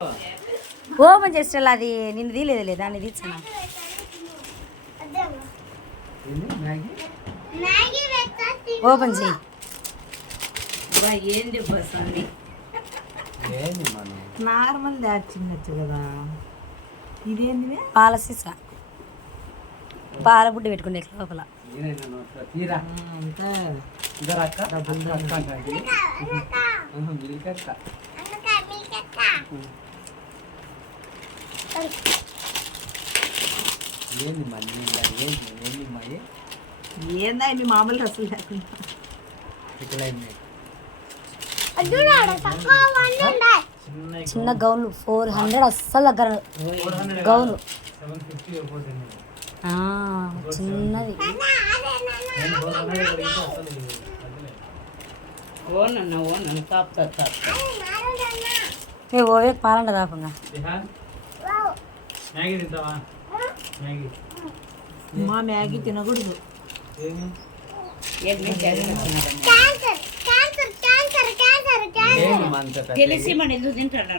Open చేస్తే అది నిన్ను తీయలేదు దాన్ని తీర్చాను. ఓపెన్ చేయి. ఏంది బస్ అండి నార్మల్ దాచిండొచ్చు కదా. ఇదేంది పాల సీసా, పాల బుడ్డి పెట్టుకునే లోపల. ఏందా ఇవి మామూలు డ్రెస్సులు లేకుండా చిన్న గౌన్లు 400 అస్సలు దగ్గర గౌను చిన్నది. ఓవే పాలంట కాకుండా మా మ్యాగీ తినకూడదు. తెలిసి మన ఎందుకు తింటాడు